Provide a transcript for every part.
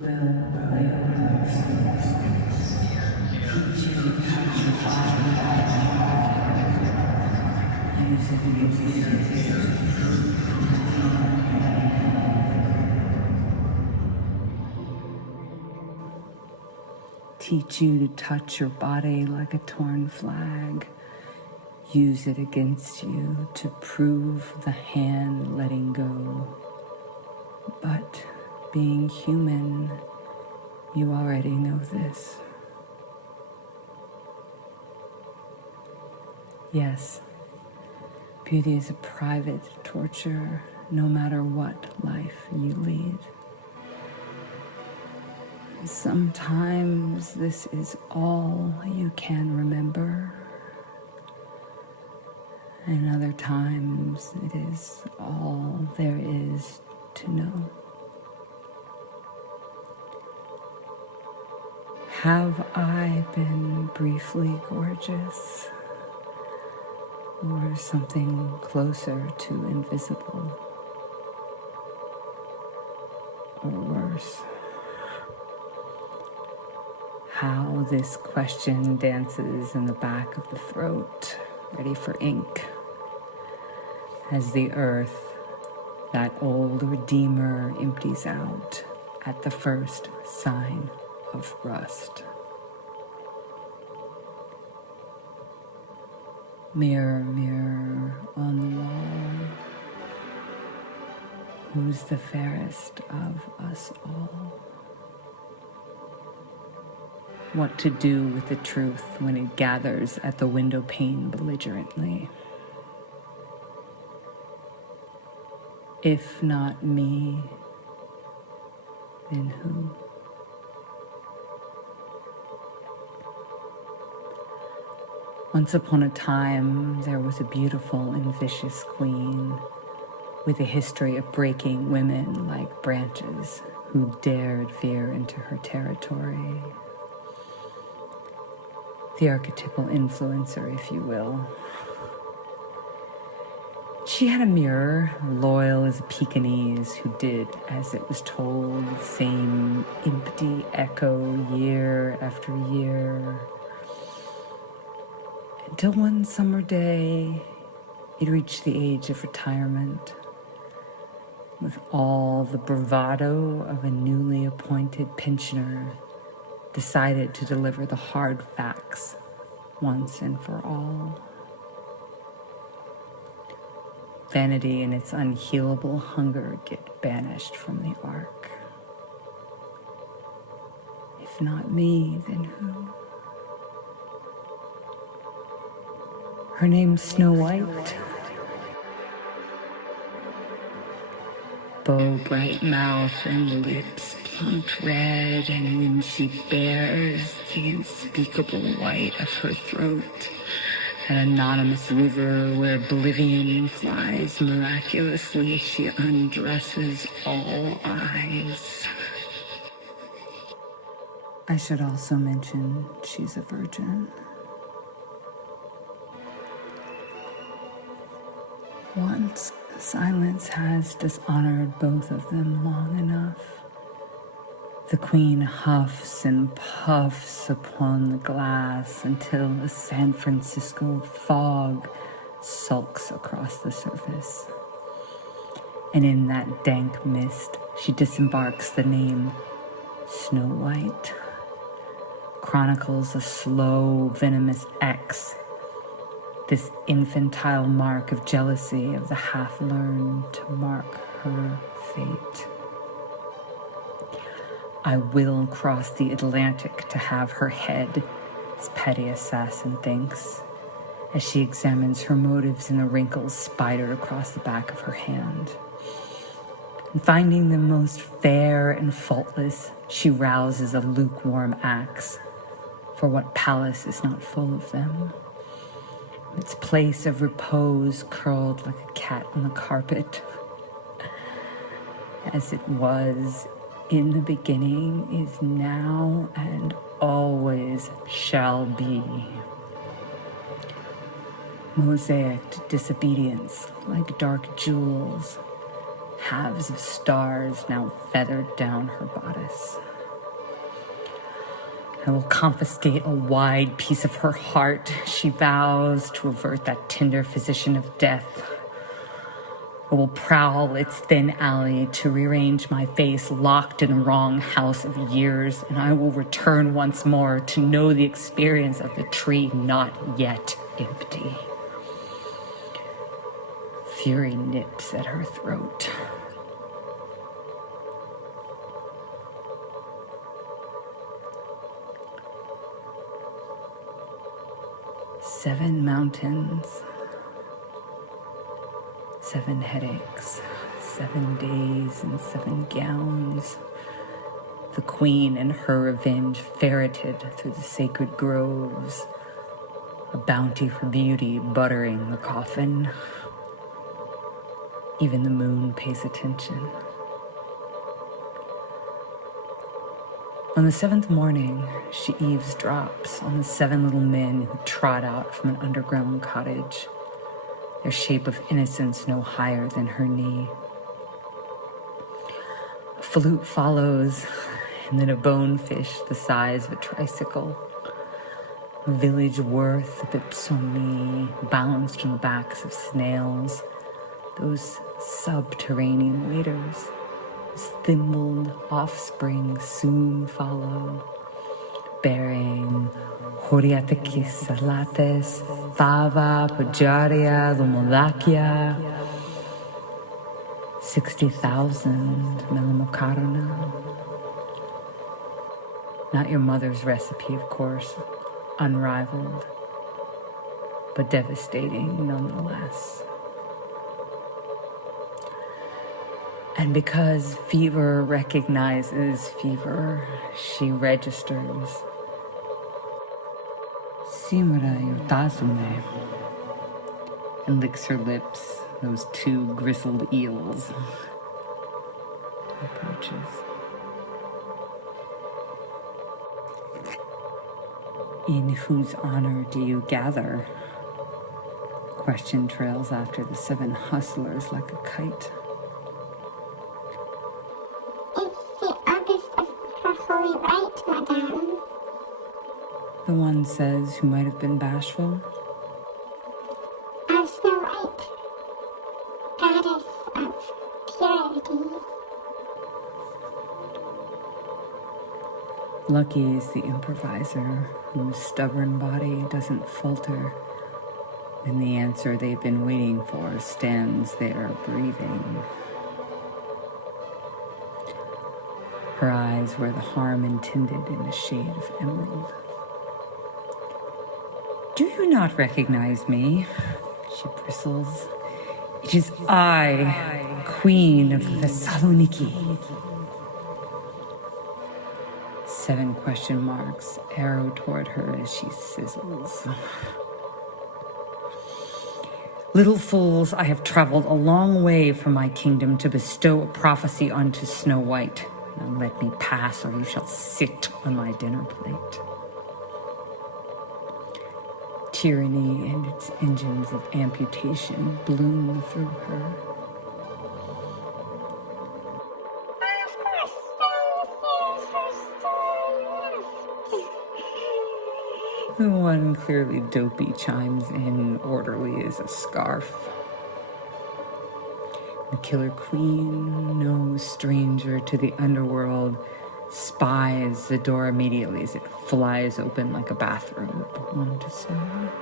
Teach you to touch your body like a torn flag. Use it against you to prove the hand letting go. But being human, you already know this. Yes, beauty is a private torture, no matter what life you lead. Sometimes this is all you can remember, and other times it is all there is to know. Have I been briefly gorgeous, or something closer to invisible, or worse? How this question dances in the back of the throat, ready for ink, as the earth, that old redeemer, empties out at the first sign of rust. Mirror, mirror on the wall, who's the fairest of us all? What to do with the truth when it gathers at the window pane belligerently? If not me, then who? Once upon a time, there was a beautiful and vicious queen with a history of breaking women like branches who dared veer into her territory. The archetypal influencer, if you will. She had a mirror, loyal as a Pekingese who did as it was told, same empty echo year after year. Until one summer day, it reached the age of retirement. With all the bravado of a newly appointed pensioner, decided to deliver the hard facts once and for all. Vanity and its unhealable hunger get banished from the ark. If not me, then who? Her name's Snow White. Bow bright mouth and lips plumped red, and when she bares the unspeakable white of her throat, an anonymous river where oblivion flies miraculously, she undresses all eyes. I should also mention she's a virgin. Once, silence has dishonored both of them long enough. The queen huffs and puffs upon the glass until a San Francisco fog sulks across the surface. And in that dank mist, she disembarks the name Snow White, chronicles a slow, venomous X, this infantile mark of jealousy of the half-learned to mark her fate. I will cross the Atlantic to have her head, this petty assassin thinks, as she examines her motives in the wrinkles spidered across the back of her hand. And finding them most fair and faultless, she rouses a lukewarm axe, for what palace is not full of them? Its place of repose curled like a cat on the carpet. As it was in the beginning, is now, and always shall be. Mosaicked disobedience like dark jewels, halves of stars now feathered down her bodice. I will confiscate a wide piece of her heart, she vows, to avert that tender physician of death. I will prowl its thin alley to rearrange my face locked in the wrong house of years, and I will return once more to know the experience of the tree not yet empty. Fury nips at her throat. Seven mountains, 7 headaches, 7 days and 7 gowns. The queen and her revenge ferreted through the sacred groves, a bounty for beauty buttering the coffin. Even the moon pays attention. On the 7th morning, she eavesdrops on the 7 little men who trot out from an underground cottage, their shape of innocence no higher than her knee. A flute follows, and then a bonefish the size of a tricycle. A village worth of ipsoni balanced on the backs of snails, those subterranean waiters. His thimbled offspring soon follow, bearing Horiatekis Alates, Fava, Pujaria, Lumolakia, 60,000 Melamakarana. Not your mother's recipe, of course, unrivaled, but devastating nonetheless. And because fever recognizes fever, she registers. Simura Yotasume, and licks her lips, those 2 gristled eels. Approaches. In whose honor do you gather? Question trails after the 7 hustlers like a kite. The one says who might have been bashful. Of Snow White, goddess of purity. Lucky is the improviser whose stubborn body doesn't falter when the answer they've been waiting for stands there breathing. Her eyes wear the harm intended in a shade of emerald. Do you not recognize me? She bristles. It is I, Queen of Thessaloniki. 7 question marks arrow toward her as she sizzles. Little fools, I have traveled a long way from my kingdom to bestow a prophecy unto Snow White. Now let me pass, or you shall sit on my dinner plate. Tyranny and its engines of amputation bloom through her. The one clearly dopey chimes in, orderly as a scarf. The killer queen, no stranger to the underworld, spies the door immediately as it flies open like a bathrobe onto Snow White.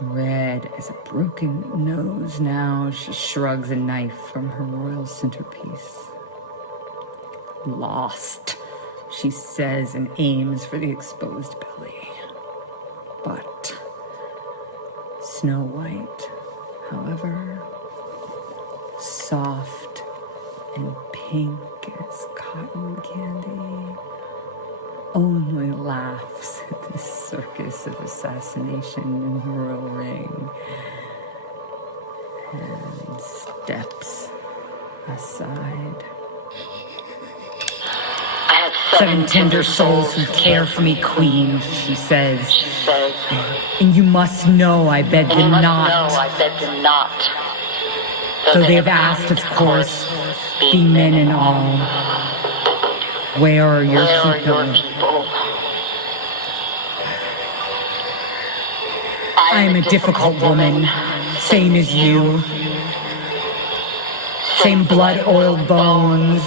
Red as a broken nose now, she shrugs a knife from her royal centerpiece. Lost, she says, and aims for the exposed belly. But Snow White, however, soft and pink as cotton candy, only laughs at this circus of assassination in the royal ring and steps aside. 7 tender souls who care for me, Queen, she says. And you must know I bed them not. Though they have asked, of course, be men and all. Where are your people? I am a difficult woman, same as you. Same blood-oiled bones.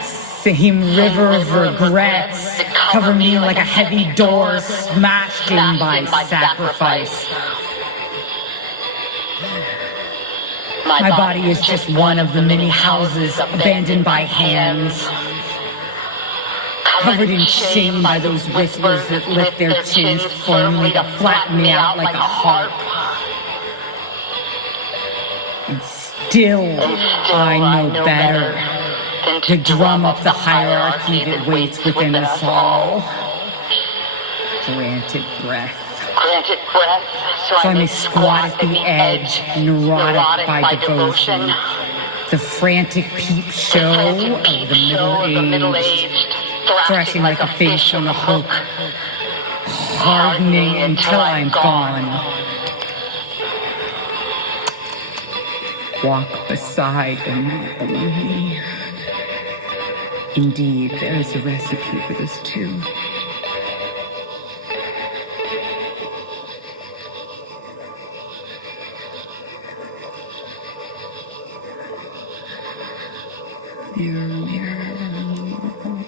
Same river of regrets. Cover me like a heavy door smashed in by sacrifice. My body is just one of the many houses abandoned by hands. Covered in shame by those whispers that lift their chins firmly to flatten me out like a harp. And still, I know better than to drum up the hierarchy that waits within us all. Granted breath. So I may squat at the edge, neurotic by devotion. The frantic peep show of the middle-aged, threshing like a fish on a hook, hardening until I'm gone. Walk beside and not below me. Indeed, there is a recipe for this too. Mirror, mirror on the wall.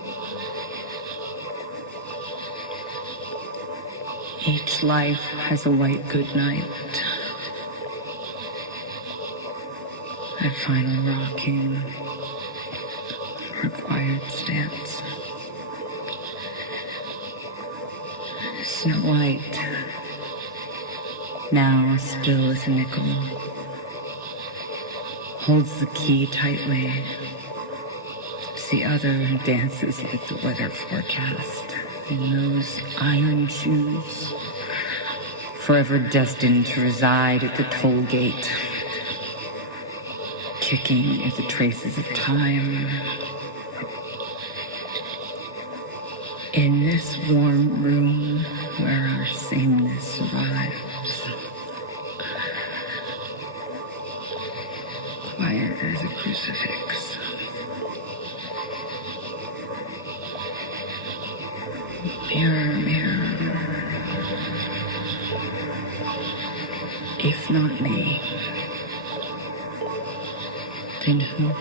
Each life has a white good night. A final rocking, required stance. Snow White, now still as a nickel, holds the key tightly. The other dances like the weather forecast in those iron shoes, forever destined to reside at the toll gate, kicking at the traces of time. In this warm room where our sameness survives, quiet as a crucifix. Mirror, mirror, if not me, then who?